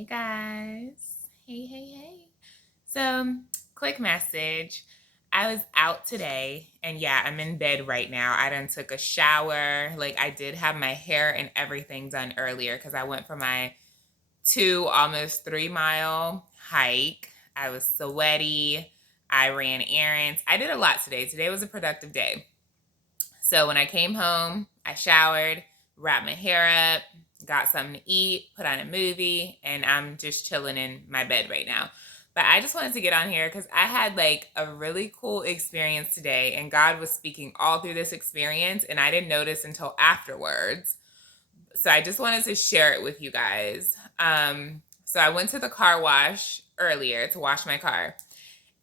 Hey guys. Hey. So, quick message. I was out today and yeah, I'm in bed right now. I done took a shower. Like I did have my hair and everything done earlier because I went for my almost 3 mile hike. I was sweaty. I ran errands. I did a lot today. Today was a productive day. So when I came home, I showered, wrapped my hair up, got something to eat, put on a movie, and I'm just chilling in my bed right now. But I just wanted to get on here because I had like a really cool experience today, and God was speaking all through this experience, and I didn't notice until afterwards. So I just wanted to share it with you guys. So I went to the car wash earlier to wash my car,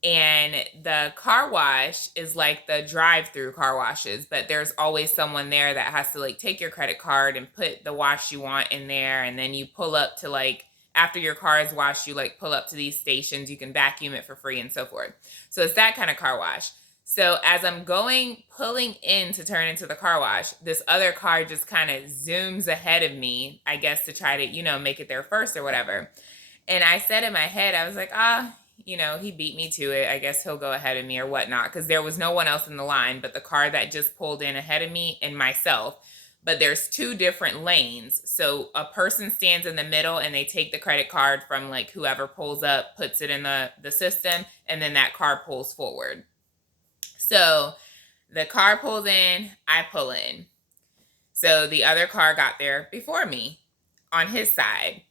and the car wash is like the drive-through car washes, but there's always someone there that has to like take your credit card and put the wash you want in there, and then you pull up to like after your car is washed, you like pull up to these stations, you can vacuum it for free and so forth. So it's that kind of car wash. So as I'm pulling in to turn into the car wash, this other car just kind of zooms ahead of me, I guess to try to, make it there first or whatever. And I said in my head, I was like, he beat me to it. I guess he'll go ahead of me or whatnot. Because there was no one else in the line but the car that just pulled in ahead of me and myself. But there's two different lanes. So a person stands in the middle and they take the credit card from like whoever pulls up, puts it in the system, and then that car pulls forward. So the car pulls in, I pull in. So the other car got there before me on his side.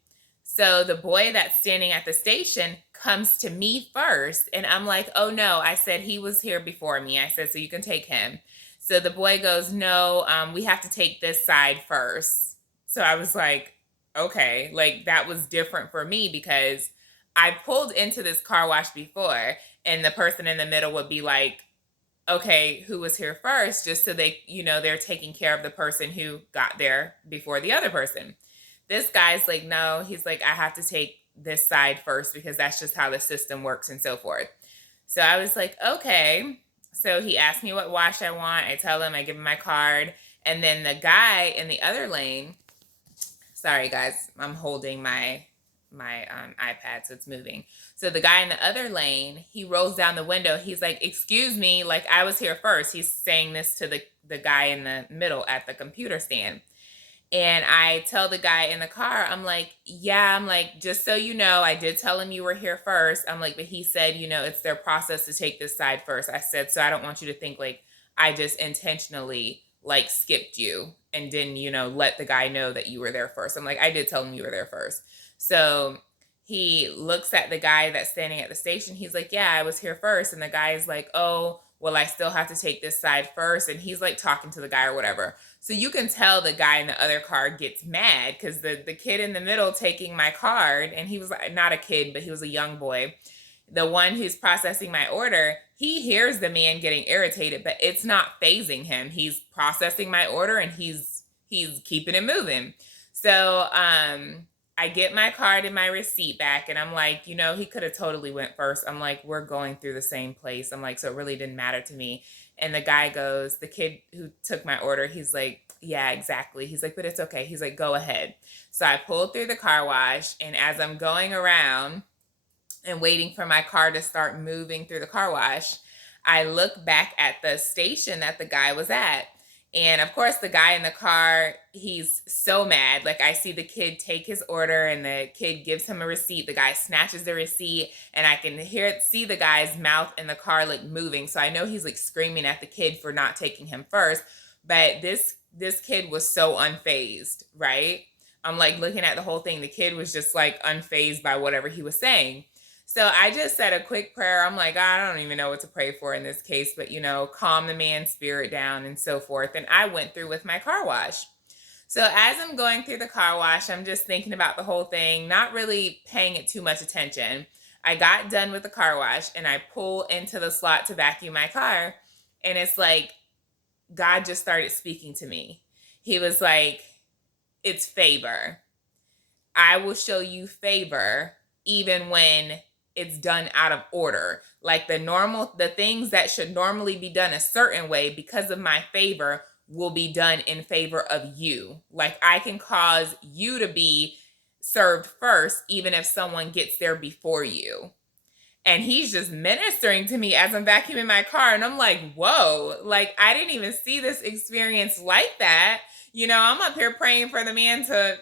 So the boy that's standing at the station comes to me first, and I'm like, oh no, I said he was here before me. I said, so you can take him. So the boy goes, no, we have to take this side first. So I was like, okay, like that was different for me because I pulled into this car wash before, and the person in the middle would be like, okay, who was here first, just so they're taking care of the person who got there before the other person. This guy's like, no, he's like, I have to take this side first because that's just how the system works and so forth. So I was like, okay. So he asked me what wash I want. I tell him, I give him my card. And then the guy in the other lane, sorry guys, I'm holding my iPad, so it's moving. So the guy in the other lane, he rolls down the window. He's like, excuse me, like I was here first. He's saying this to the guy in the middle at the computer stand. And I tell the guy in the car, I'm like, yeah, I'm like, just so you know, I did tell him you were here first. I'm like, but he said, it's their process to take this side first. I said, so I don't want you to think like I just intentionally like skipped you and didn't, let the guy know that you were there first. I'm like, I did tell him you were there first. So he looks at the guy that's standing at the station. He's like, yeah, I was here first. And the guy is like, oh, well, I still have to take this side first. And he's like talking to the guy or whatever. So you can tell the guy in the other car gets mad because the kid in the middle taking my card, and he was like, not a kid, but he was a young boy. The one who's processing my order, he hears the man getting irritated, but it's not phasing him. He's processing my order and he's keeping it moving. So I get my card and my receipt back, and I'm like, he could have totally went first. I'm like, we're going through the same place. I'm like, so it really didn't matter to me. And the guy goes, the kid who took my order, he's like, yeah, exactly. He's like, but it's okay. He's like, go ahead. So I pulled through the car wash, and as I'm going around and waiting for my car to start moving through the car wash, I look back at the station that the guy was at. And of course, the guy in the car, he's so mad. Like, I see the kid take his order and the kid gives him a receipt. The guy snatches the receipt, and I can see the guy's mouth in the car like moving. So I know he's like screaming at the kid for not taking him first. But this kid was so unfazed, right? I'm like looking at the whole thing. The kid was just like unfazed by whatever he was saying. So I just said a quick prayer. I'm like, I don't even know what to pray for in this case, but calm the man's spirit down and so forth. And I went through with my car wash. So as I'm going through the car wash, I'm just thinking about the whole thing, not really paying it too much attention. I got done with the car wash and I pull into the slot to vacuum my car. And it's like, God just started speaking to me. He was like, it's favor. I will show you favor even when it's done out of order. Like the things that should normally be done a certain way because of my favor will be done in favor of you. Like I can cause you to be served first, even if someone gets there before you. And he's just ministering to me as I'm vacuuming my car. And I'm like, whoa, like I didn't even see this experience like that. I'm up here praying for the man to,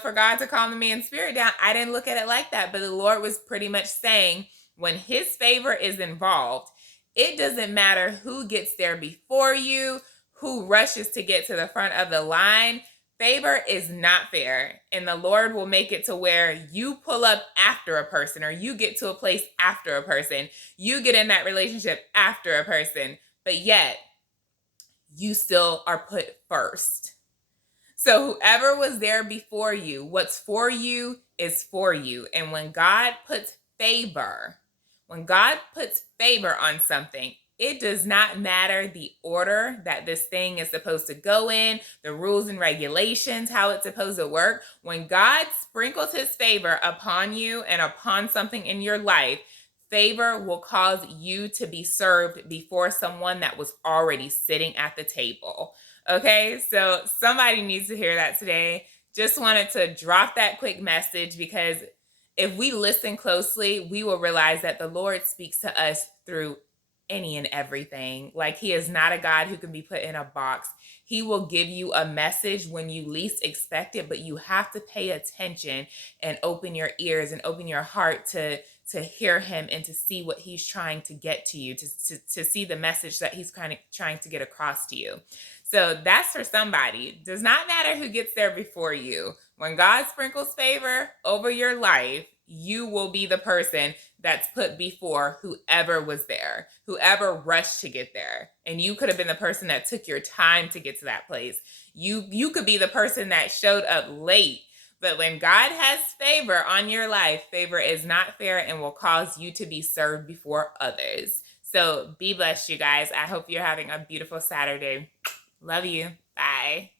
for God to calm the man's spirit down. I didn't look at it like that. But the Lord was pretty much saying when his favor is involved, it doesn't matter who gets there before you, who rushes to get to the front of the line. Favor is not fair, and the Lord will make it to where you pull up after a person, or you get to a place after a person. You get in that relationship after a person, but yet you still are put first. So whoever was there before you, what's for you is for you. And when God puts favor on something, it does not matter the order that this thing is supposed to go in, the rules and regulations, how it's supposed to work. When God sprinkles his favor upon you and upon something in your life, favor will cause you to be served before someone that was already sitting at the table. Okay, so somebody needs to hear that today. Just wanted to drop that quick message, because if we listen closely, we will realize that the Lord speaks to us through any and everything. Like, he is not a God who can be put in a box. He will give you a message when you least expect it, but you have to pay attention and open your ears and open your heart to hear him and to see what he's trying to get to you, to see the message that he's kind of trying to get across to you. So that's for somebody. Does not matter who gets there before you. When God sprinkles favor over your life, you will be the person that's put before whoever was there, whoever rushed to get there. And you could have been the person that took your time to get to that place. You could be the person that showed up late. But when God has favor on your life, favor is not fair and will cause you to be served before others. So be blessed, you guys. I hope you're having a beautiful Saturday. Love you. Bye.